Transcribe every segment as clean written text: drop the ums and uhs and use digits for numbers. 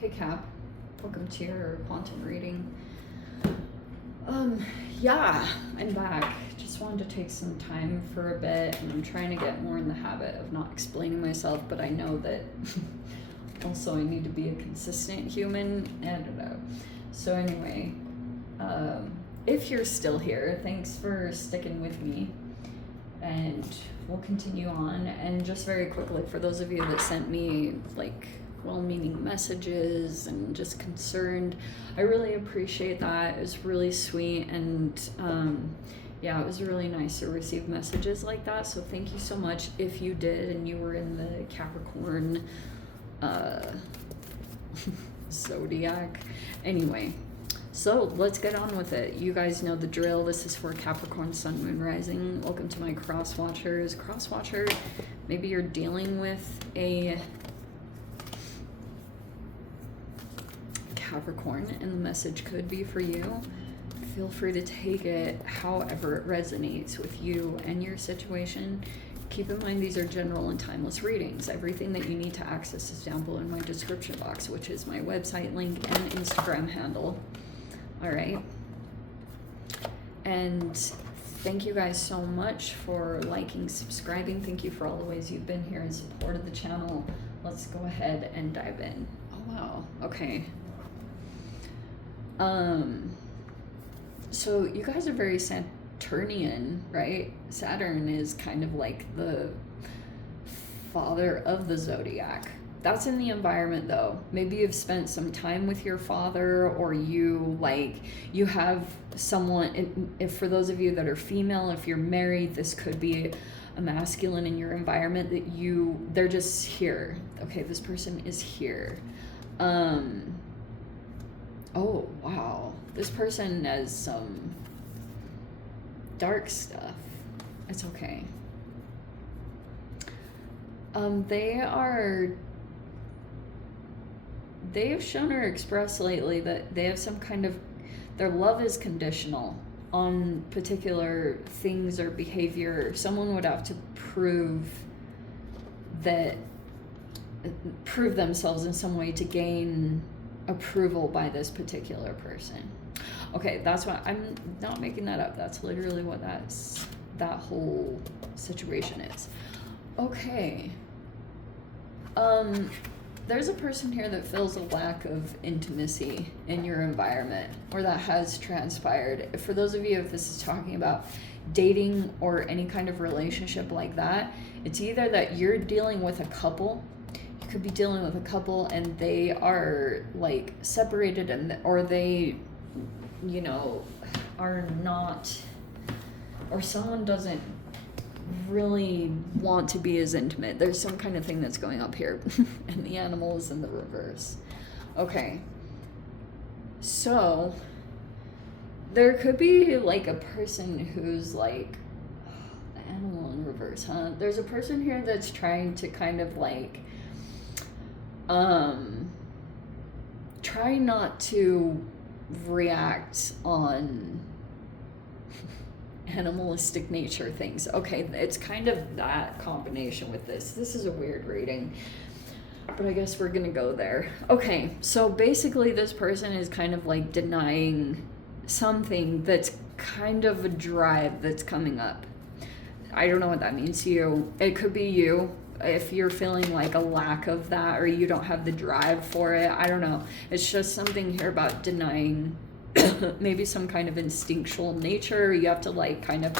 Hey Cap, welcome to your quantum reading. Yeah, I'm back. Just wanted to take some time for a bit, and I'm trying to get more in the habit of not explaining myself, but I know that also I need to be a consistent human. I don't know. So anyway, if you're still here, thanks for sticking with me, and we'll continue on. And just very quickly, for those of you that sent me like well-meaning messages and just concerned, I really appreciate that. It was really sweet, and yeah, it was really nice to receive messages like that, so thank you so much if you did and you were in the Capricorn zodiac. Anyway, so let's get on with it. You guys know the drill. This is for Capricorn Sun, Moon, Rising. Welcome to my cross watchers. Cross watcher, maybe you're dealing with a Capricorn and the message could be for you. Feel free to take it however it resonates with you and your situation. Keep in mind these are general and timeless readings. Everything that you need to access is down below in my description box, which is my website link and Instagram handle. All right. And thank you guys so much for liking, subscribing. Thank you for all the ways you've been here and supported the channel. Let's go ahead and dive in. Oh wow. Okay. So you guys are very Saturnian, right? Saturn is kind of like the father of the zodiac. That's in the environment though. Maybe you've spent some time with your father, or you have someone, if for those of you that are female, if you're married, this could be a masculine in your environment that they're just here. Okay, this person is here. Oh, wow. This person has some dark stuff. It's okay. They have shown or expressed lately that they have some kind of, their love is conditional on particular things or behavior. Someone would have to prove themselves in some way to gain approval by this particular person. Okay, that's what, I'm not making that up. That's literally what that whole situation is. Okay. There's a person here that feels a lack of intimacy in your environment, or that has transpired. For those of you, if this is talking about dating or any kind of relationship like that, it's either that you're dealing with a couple, could be dealing with a couple and they are like separated, or they, you know, are not, or someone doesn't really want to be as intimate. There's some kind of thing that's going up here. And the animal is in the reverse. Okay, so there could be like a person who's like, the animal in reverse, huh? There's a person here that's trying to kind of like try not to react on animalistic nature things. Okay, it's kind of that combination with this. This is a weird reading, but I guess we're gonna go there. Okay, so basically this person is kind of like denying something that's kind of a drive that's coming up. I don't know what that means to you. It could be you. If you're feeling like a lack of that, or you don't have the drive for it, I don't know. It's just something here about denying maybe some kind of instinctual nature. You have to like kind of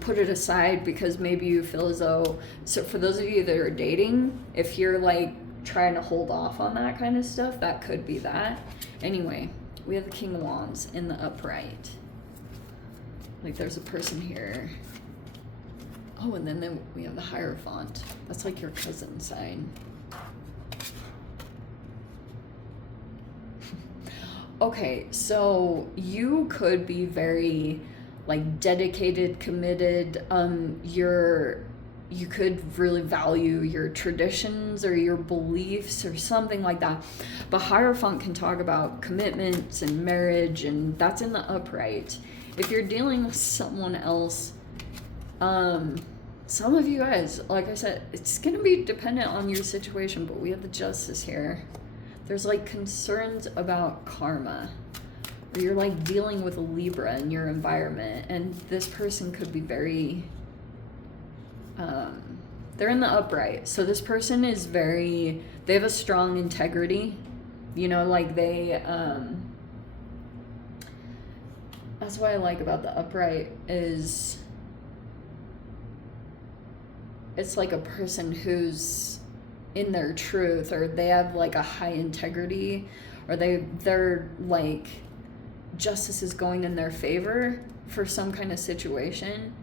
put it aside because maybe you feel as though, so for those of you that are dating, if you're like trying to hold off on that kind of stuff, that could be that. Anyway, we have the King of Wands in the upright. Like there's a person here. Oh, and then we have the Hierophant. That's like your cousin sign. Okay, so you could be very like dedicated, committed. You could really value your traditions or your beliefs or something like that. But Hierophant can talk about commitments and marriage, and that's in the upright. If you're dealing with someone else, some of you guys, like I said, it's going to be dependent on your situation, but we have the Justice here. There's like concerns about karma. Or you're like dealing with a Libra in your environment, and this person could be very, they're in the upright. So this person is very, they have a strong integrity. You know, like they, that's what I like about the upright is it's like a person who's in their truth, or they have like a high integrity, or they're like, justice is going in their favor for some kind of situation.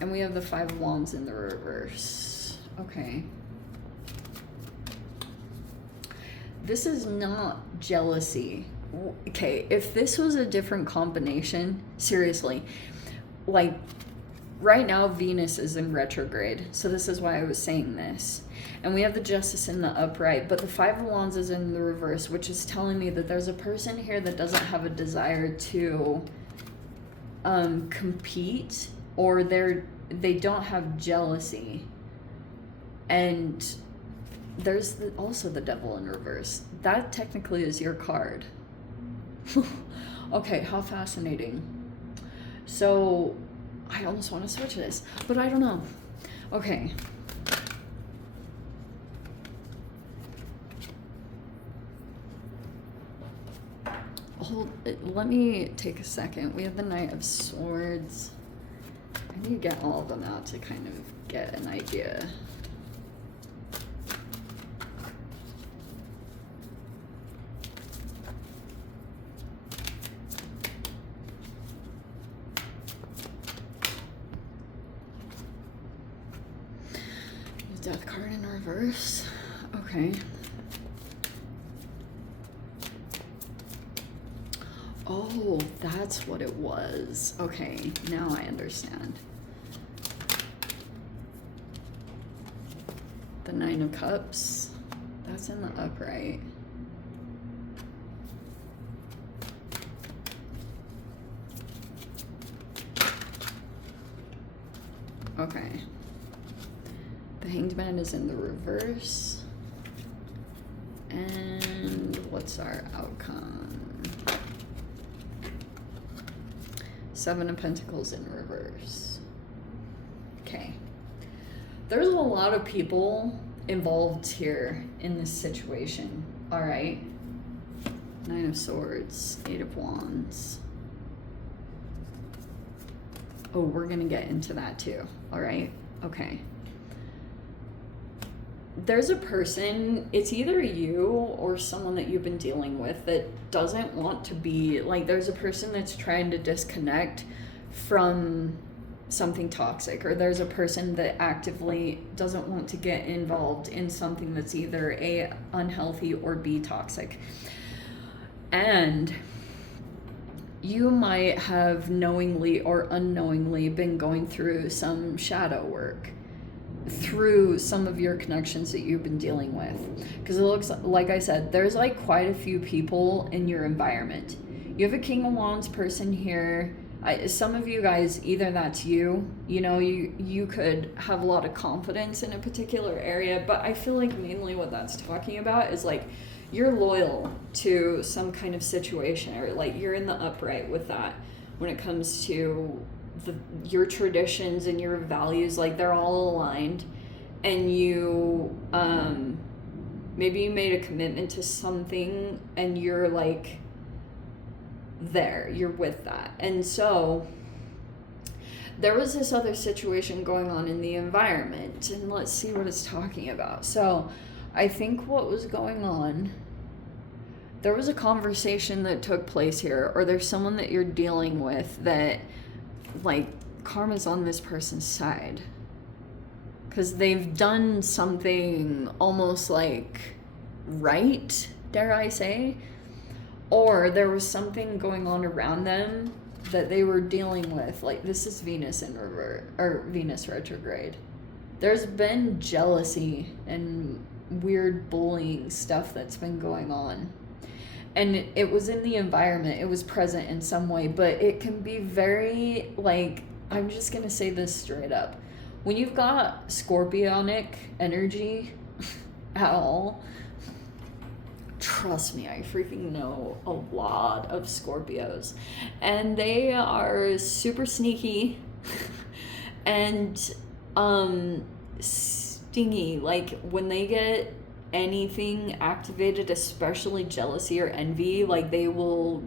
And we have the 5 of Wands in the reverse. Okay. This is not jealousy. Okay, if this was a different combination, seriously, like right now Venus is in retrograde, so this is why I was saying this. And we have the Justice in the upright, but the 5 of Wands is in the reverse, which is telling me that there's a person here that doesn't have a desire to compete, or they don't have jealousy. And there's also the Devil in reverse. That technically is your card. Okay, how fascinating. So I almost want to switch this, but I don't know. Okay. Let me take a second. We have the Knight of Swords. I need to get all of them out to kind of get an idea. The Death card in reverse. Okay. Oh, that's what it was. Okay, now I understand. The 9 of Cups. That's in the upright. Okay. The Hanged Man is in the reverse. And what's our outcome? 7 of Pentacles in reverse. Okay. There's a lot of people involved here in this situation. All right. 9 of Swords, 8 of Wands. Oh, we're going to get into that too. All right. Okay. There's a person, it's either you or someone that you've been dealing with that doesn't want to be, like, there's a person that's trying to disconnect from something toxic, or there's a person that actively doesn't want to get involved in something that's either A, unhealthy, or B, toxic. And you might have knowingly or unknowingly been going through some shadow work through some of your connections that you've been dealing with, because it looks like I said there's like quite a few people in your environment. You have a King of Wands person here. Some of you guys, either that's you know, you could have a lot of confidence in a particular area, but I feel like mainly what that's talking about is like you're loyal to some kind of situation, or like you're in the upright with that when it comes to your traditions and your values, like they're all aligned, and you maybe you made a commitment to something and you're like you're with that. And so there was this other situation going on in the environment, and let's see what it's talking about. So I think what was going on, there was a conversation that took place here, or there's someone that you're dealing with that like karma's on this person's side because they've done something almost like right, dare I say, or there was something going on around them that they were dealing with. Like, this is Venus in reverse, or Venus retrograde. There's been jealousy and weird bullying stuff that's been going on. And it was in the environment, it was present in some way, but it can be very, like, I'm just going to say this straight up. when you've got scorpionic energy at all, trust me, I freaking know a lot of Scorpios, and they are super sneaky and stingy. Like, when they get anything activated, especially jealousy or envy, like, they will,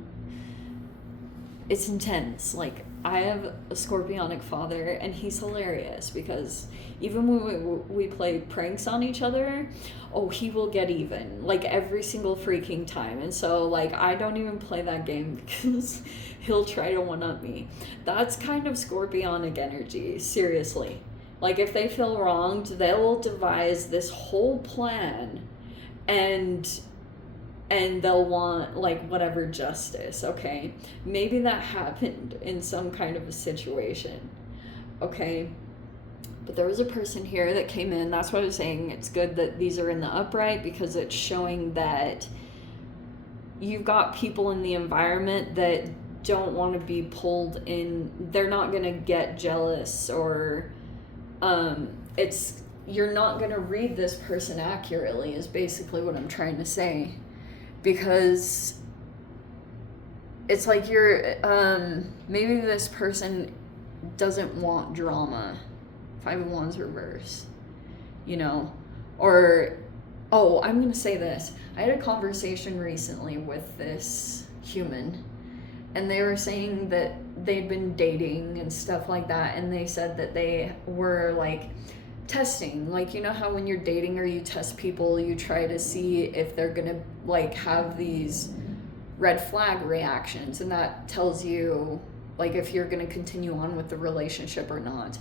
it's intense. Like, I have a scorpionic father, and he's hilarious because even when we play pranks on each other, oh, he will get even, like, every single freaking time. And so, like, I don't even play that game because he'll try to one-up me. That's kind of scorpionic energy, seriously. Like, if they feel wronged, they'll devise this whole plan, and they'll want, like, whatever justice, okay? Maybe that happened in some kind of a situation, okay? But there was a person here that came in. That's what I was saying. It's good that these are in the upright, because it's showing that you've got people in the environment that don't want to be pulled in. They're not going to get jealous, or you're not going to read this person accurately, is basically what I'm trying to say. Because it's like you're, maybe this person doesn't want drama. 5 of Wands reverse, you know, or, oh, I'm going to say this. I had a conversation recently with this human, and they were saying that they'd been dating and stuff like that, and they said that they were, like, testing, like, you know how when you're dating or you test people, you try to see if they're going to, like, have these red flag reactions, and that tells you, like, if you're going to continue on with the relationship or not.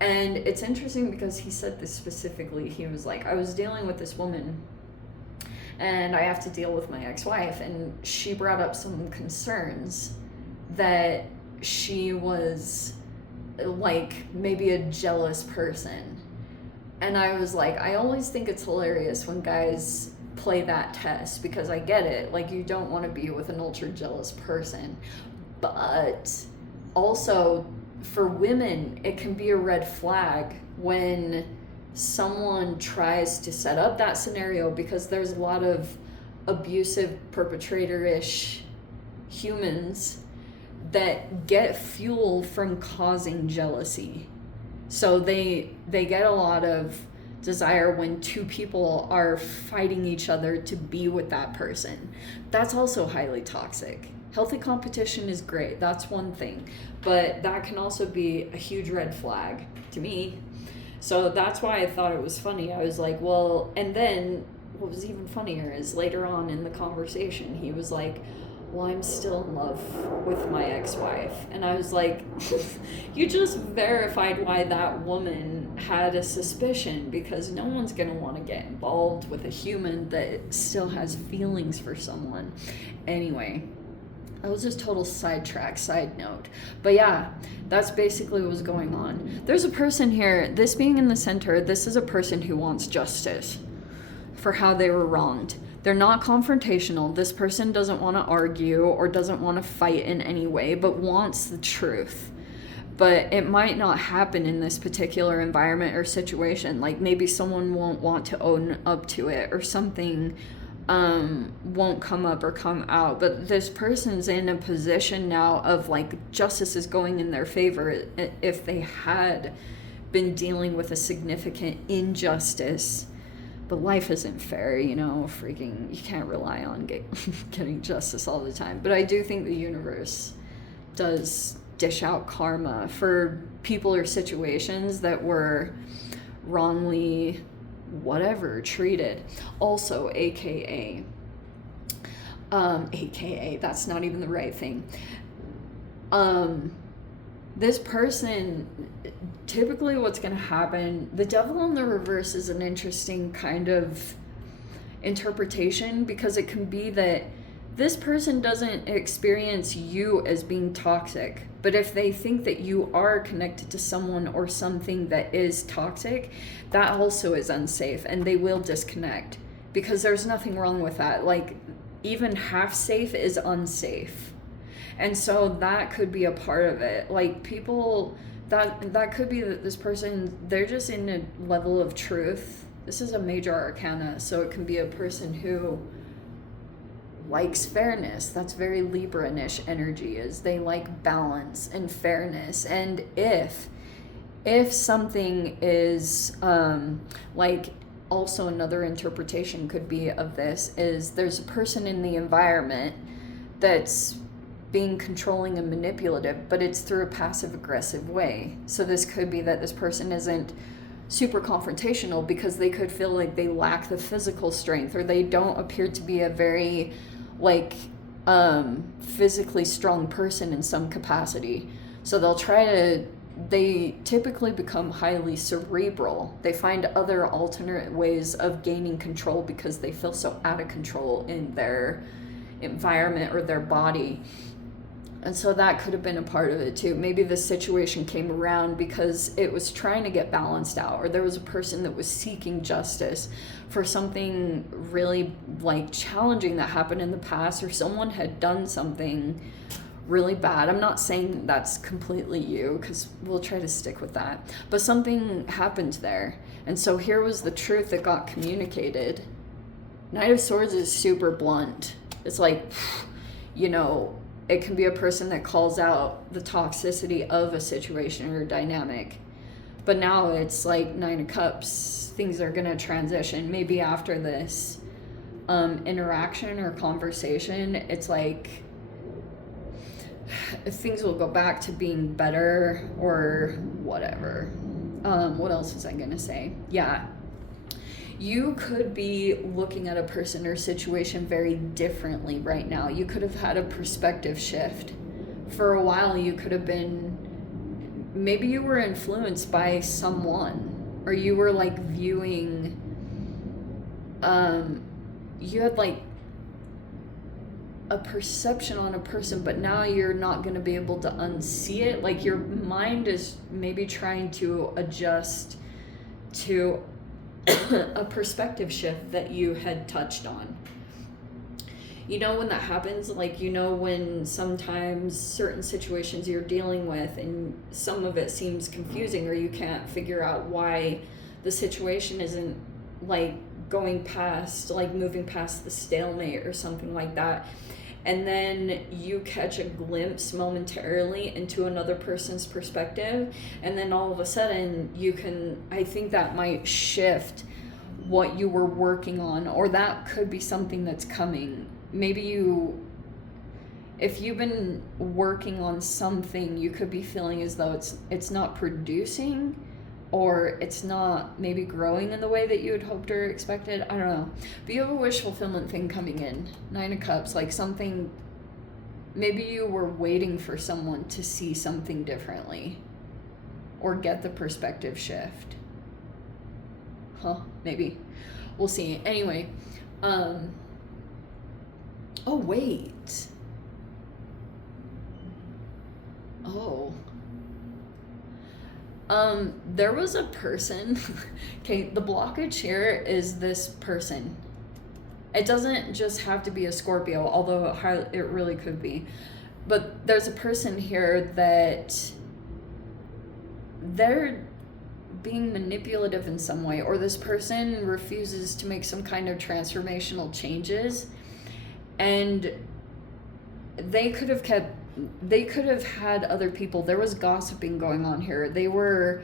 And it's interesting because he said this specifically. He was like, I was dealing with this woman, and I have to deal with my ex-wife, and she brought up some concerns that she was, like, maybe a jealous person. And I was like, I always think it's hilarious when guys play that test, because I get it. Like, you don't want to be with an ultra jealous person. But also, for women, it can be a red flag when someone tries to set up that scenario, because there's a lot of abusive perpetrator-ish humans that get fuel from causing jealousy. So they get a lot of desire when two people are fighting each other to be with that person. That's also highly toxic. Healthy competition is great, that's one thing, but that can also be a huge red flag to me. So that's why I thought it was funny. I was like, well, and then what was even funnier is later on in the conversation, he was like, well, I'm still in love with my ex-wife. And I was like, you just verified why that woman had a suspicion, because no one's going to want to get involved with a human that still has feelings for someone. Anyway, that was just total sidetrack, side note. But yeah, that's basically what was going on. There's a person here, this being in the center, this is a person who wants justice for how they were wronged. They're not confrontational. This person doesn't want to argue or doesn't want to fight in any way, but wants the truth. But it might not happen in this particular environment or situation. Like, maybe someone won't want to own up to it, or something won't come up or come out. But this person's in a position now of, like, justice is going in their favor if they had been dealing with a significant injustice. But life isn't fair, you know, freaking, you can't rely on getting justice all the time. But I do think the universe does dish out karma for people or situations that were wrongly, whatever, treated. Also, AKA, that's not even the right thing. This person, typically what's going to happen, the devil in the reverse is an interesting kind of interpretation, because it can be that this person doesn't experience you as being toxic, but if they think that you are connected to someone or something that is toxic, that also is unsafe, and they will disconnect, because there's nothing wrong with that. Like, even half safe is unsafe. And so that could be a part of it. Like, people that could be that this person, they're just in a level of truth. This is a major arcana, so it can be a person who likes fairness. That's very Libra-ish energy, is they like balance and fairness. And if something is like, also another interpretation could be of this is there's a person in the environment that's being controlling and manipulative, but it's through a passive aggressive way. So this could be that this person isn't super confrontational because they could feel like they lack the physical strength, or they don't appear to be a very like physically strong person in some capacity. So they typically become highly cerebral. They find other alternate ways of gaining control because they feel so out of control in their environment or their body. And so that could have been a part of it too. Maybe the situation came around because it was trying to get balanced out, or there was a person that was seeking justice for something really like challenging that happened in the past, or someone had done something really bad. I'm not saying that's completely you, because we'll try to stick with that. But something happened there. And so here was the truth that got communicated. Knight of Swords is super blunt. It's like, you know, it can be a person that calls out the toxicity of a situation or dynamic. But now it's like Nine of Cups. Things are going to transition. Maybe after this interaction or conversation, it's like things will go back to being better or whatever. What else was I going to say? Yeah. You could be looking at a person or situation very differently right now. You could have had a perspective shift. For a while, you could have been, maybe you were influenced by someone, or you were like viewing, you had like a perception on a person, but now you're not going to be able to unsee it. Like your mind is maybe trying to adjust to a perspective shift that you had touched on. You know, when that happens, like, you know, when sometimes certain situations you're dealing with and some of it seems confusing, or you can't figure out why the situation isn't like going past, like moving past the stalemate or something like that. And then you catch a glimpse momentarily into another person's perspective, and then all of a sudden you can, I think that might shift what you were working on, or that could be something that's coming. Maybe if you've been working on something, you could be feeling as though it's not producing, or it's not maybe growing in the way that you had hoped or expected. I don't know. But you have a wish fulfillment thing coming in. Nine of Cups, like something, maybe you were waiting for someone to see something differently or get the perspective shift. Maybe. We'll see. Anyway, oh, wait. Oh. There was a person, okay, the blockage here is this person. It doesn't just have to be a Scorpio, although it really could be. But there's a person here that they're being manipulative in some way, or this person refuses to make some kind of transformational changes, and they could have had other people. There was gossiping going on here. They were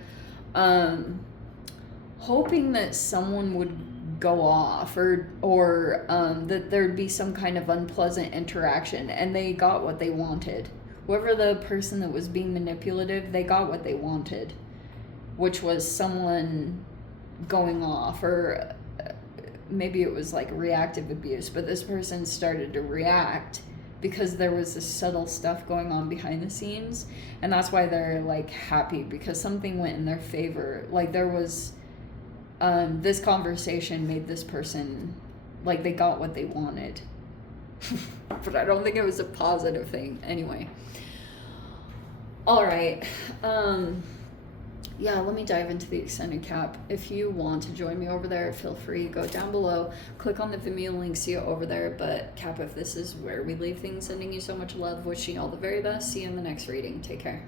hoping that someone would go off, or that there'd be some kind of unpleasant interaction, and they got what they wanted. Whoever the person that was being manipulative, they got what they wanted, which was someone going off, or maybe it was like reactive abuse, but this person started to react because there was this subtle stuff going on behind the scenes, and that's why they're like happy, because something went in their favor. Like there was this conversation made this person, like, they got what they wanted. But I don't think it was a positive thing. Anyway, all right. Yeah, let me dive into the extended cap. If you want to join me over there, feel free, go down below, click on the Vimeo link, see you over there. But Cap, if this is where we leave things, sending you so much love, wishing you all the very best. See you in the next reading. Take care.